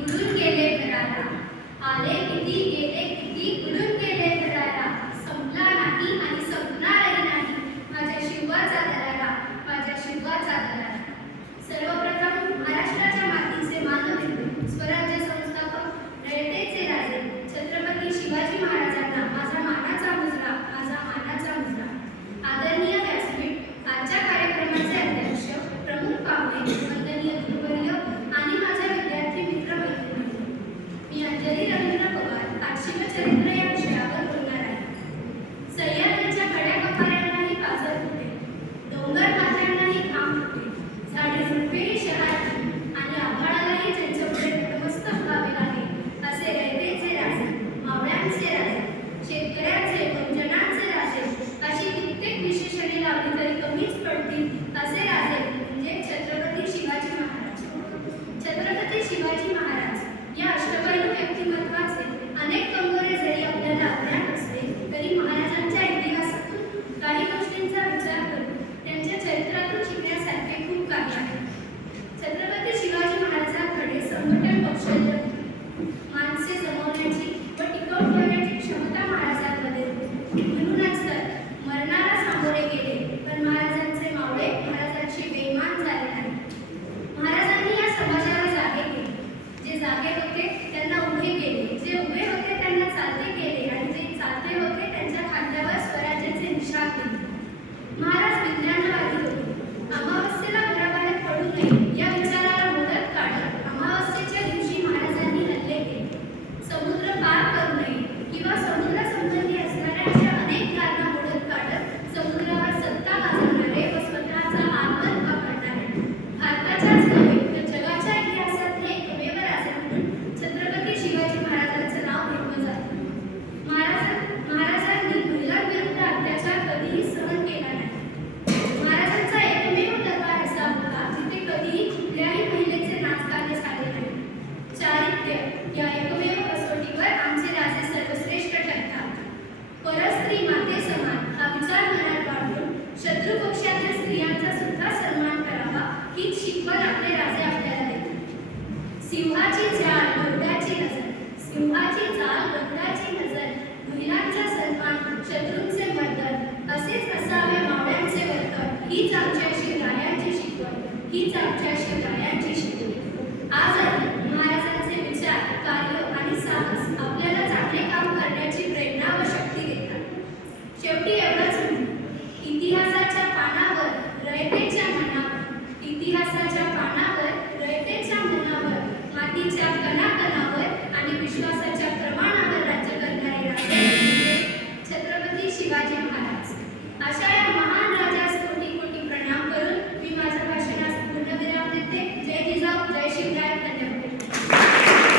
उडून गेले घराला, आले किती गेले किती उडून गेले घराला, संपला नाही आणि संपणारही नाही माझ्या शिवाचा दरारा, माझ्या शिवाचा दरारा. सर्वप्रथम महाराष्ट्राच्या मातीचे मानवंत, स्वराज्य संस्थापक, रयतेचे राजे छत्रपती शिवाजी महाराजांना माझा मानाचा मुजरा, माझा मानाचा मुजरा. आदरणीय व्यासपीठ, आजच्या कार्यक्रमाचे अध्यक्ष, प्रमुख पाहुणे, वंदनीय गुरुवर्य आणि माझ्या विद्यार्थी मित्र मैत्रिणी, मी अंजली रवींद्र पवार आज शिवचरित्र या विषयावर बोलणार आहे. सह्याद्रीच्या कड्या कपाऱ्यांनाही पाझर होते, डोंगर माथ्यांनाही घाम होते, झाडे झुडपेही शहराची आणि आभाळालाही त्यांच्यापुढे नतमस्तक व्हावे लागेल असे रयतेचे राजे, मावळ्यांचे राजे, शेतकऱ्यांचे, वंजनांचे राजे अशी कित्येक विशेषणे लावली तरी कमीच पडतील असे राजे म्हणजे छत्रपती शिवाजी महाराज. छत्रपती शिवाजी महाराज या अष्टपैलू व्यक्तिमत्वाचे अनेक कंगोरे जरी आपल्याला अज्ञात असले तरी महाराजांच्या इतिहासातून काही गोष्टींचा विचार करून त्यांच्या चरित्रातून शिकण्यासारखे खूप काही आहे. छत्रपती शिवाजी महाराजांकडे संघटन कौशल्य, माणसे जमवण्याची व टिकवून ठेवण्याची क्षमता महाराजांमध्ये होती. म्हणूनच तर मरणाला सामोरे गेले पण महाराजांचे मावळे महाराजांशी बेईमान झाले नाही. महाराजांनी या समाजाला जागे केले, जे जागे होते त्यांना उभे केले, जे उभे होते त्यांना चालते केले आणि जे चालते होते त्यांच्या खांद्यावर स्वराज्याचे निशाण दिले. महाराज विज्ञानवादी होते. अमावस्येला घराबाहेर पडू नये या विचाराला मुदत काढत अमावस्येच्या दिवशी महाराजांनी हल्ले केले. समुद्र पार करू नये किंवा समुद्र संबंधी असणाऱ्यांच्या अनेक कारणा मुदत काढत समुद्रावर सत्ता गाजवणारे व स्वतःचा आत्मन वापरणारे भारताच्याच नव्हे तर जगाच्या इतिहासात हे एकमेव राजे म्हणून छत्रपती शिवाजी महाराजांचं नाव घेतलं जातं. महाराजांनी महिलांविरुद्ध अत्याचार कधीही सहन केला नाही. महाराजांचा एकमेव दरबार असा होता जिथे कधीही कुठल्याही महिलेचे नाचगाणे झाले नाही. चारित्र्य या एकमेव कसोटीवर आमचे राजे सर्वश्रेष्ठ ठरतात. परस्त्री माते समान हा विचार मनात बाळगून शत्रू पक्षातील स्त्रियांचा सुद्धा सन्मान करावा हीच शिकवण आपले राजे आपल्याला देतात. सिंहाची चाल गरुडाची नजर, सिंहाची चाल गरुडाची नजर, महिलांचा सन्मान शत्रूंचे मर्दन असेच असावे मावळ्यांचे वर्तन हीच आमच्या शिवरायांची शिकवण, हीच आमच्या शिवरायांची